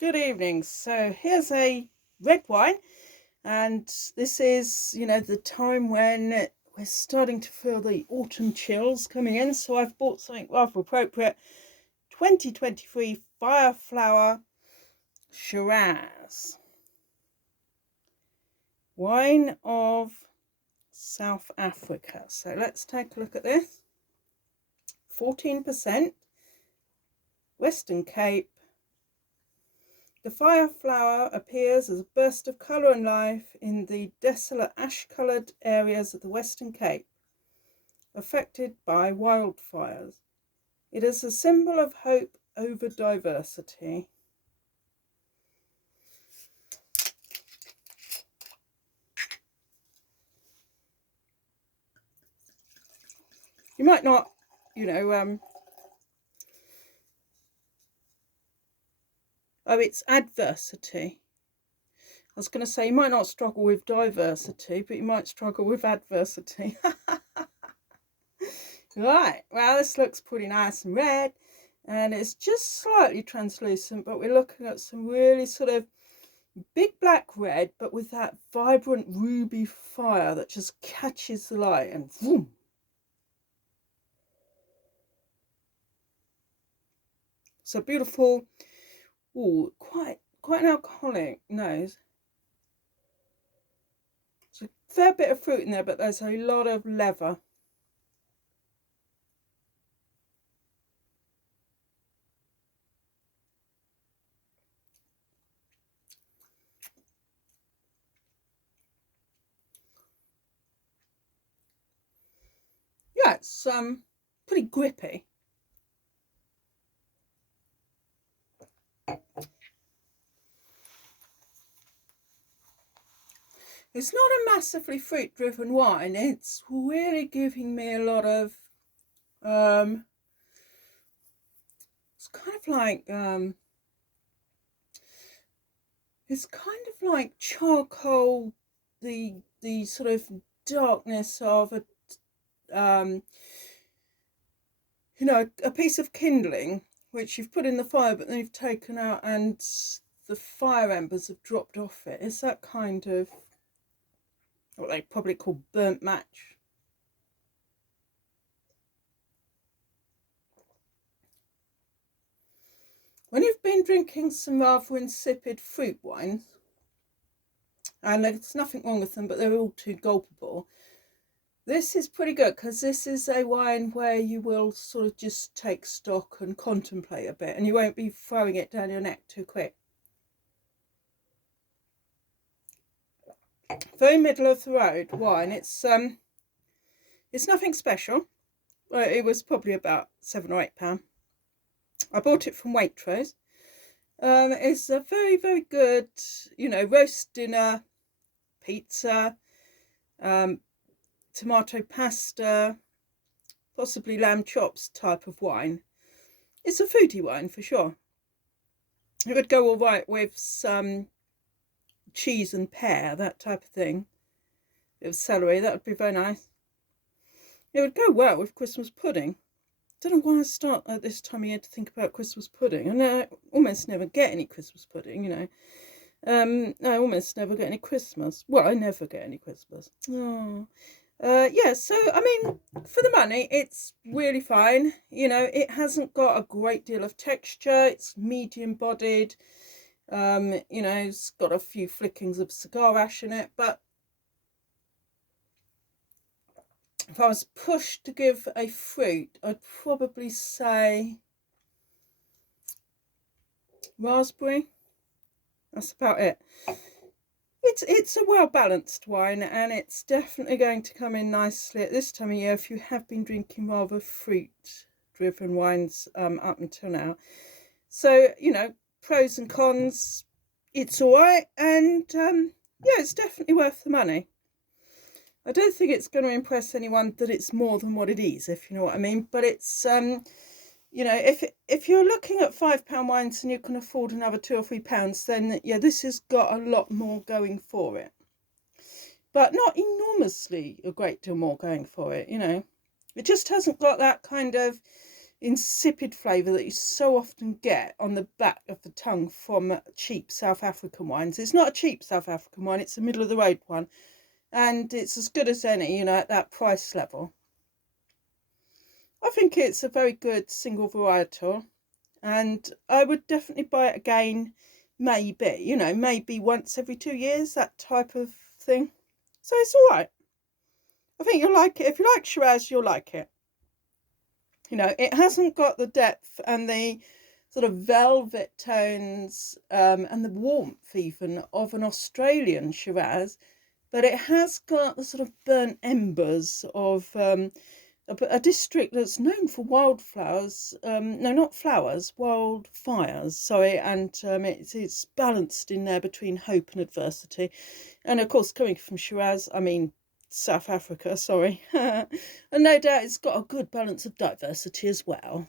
Good evening. So here's a red wine, and this is, the time when we're starting to feel the autumn chills coming in. So I've bought something rather appropriate, 2023 Fireflower Shiraz, wine of South Africa. So let's take a look at this. 14%, Western Cape. The fireflower appears as a burst of colour and life in the desolate ash-coloured areas of the Western Cape, affected by wildfires. It is a symbol of hope over diversity. You might not, oh, it's adversity. I was going to say you might not struggle with diversity, but you might struggle with adversity. Right, well, this looks pretty nice and red, and it's just slightly translucent, but we're looking at some really sort of big black red, but with that vibrant ruby fire that just catches the light and boom. So beautiful. Oh, quite an alcoholic nose. There's a fair bit of fruit in there, but there's a lot of leather. Yeah, it's pretty grippy. It's not a massively fruit-driven wine. It's really giving me a lot of it's kind of like it's kind of like charcoal, the sort of darkness of a a piece of kindling which you've put in the fire, but then you've taken out and the fire embers have dropped off it. It's that kind of what they probably call burnt match. When you've been drinking some rather insipid fruit wines, and there's nothing wrong with them, but they're all too gulpable, this is pretty good because this is a wine where you will sort of just take stock and contemplate a bit, and you won't be throwing it down your neck too quick. Very middle of the road wine. It's nothing special. It was probably about £7 or £8. I bought it from Waitrose. It's a very, very good, roast dinner, pizza, tomato pasta, possibly lamb chops type of wine. It's a foodie wine for sure. It would go all right with some cheese and pear, that type of thing. With celery, that would be very nice. It would go well with Christmas pudding. Don't know why I start at this time of year to think about Christmas pudding. And I almost never get any Christmas pudding, I almost never get any Christmas. Well, I never get any Christmas. Oh. Yeah, so I mean, for the money, it's really fine. It hasn't got a great deal of texture. It's medium bodied. It's got a few flickings of cigar ash in it, but if I was pushed to give a fruit, I'd probably say raspberry. That's about it. It's a well-balanced wine, and it's definitely going to come in nicely at this time of year if you have been drinking rather fruit-driven wines up until now. So, pros and cons, it's all right, and yeah, it's definitely worth the money. I don't think it's going to impress anyone that it's more than what it is, if you know what I mean. But it's if you're looking at £5 wines and you can afford another £2 or £3, then yeah, this has got a lot more going for it. But not enormously a great deal more going for it. It just hasn't got that kind of insipid flavour that you so often get on the back of the tongue from cheap South African wines. It's not a cheap South African wine, it's a middle of the road one, and it's as good as any, you know, at that price level. I think it's a very good single varietal, and I would definitely buy it again, maybe, you know, maybe once every 2 years, that type of thing. So it's all right. I think you'll like it. If you like Shiraz, you'll like it. You know, it hasn't got the depth and the sort of velvet tones and the warmth even of an Australian Shiraz, but it has got the sort of burnt embers of a district that's known for wildflowers. No, not flowers, wildfires. Sorry, and it's balanced in there between hope and adversity. And of course, coming from Shiraz, I mean South Africa, sorry. And no doubt it's got a good balance of diversity as well.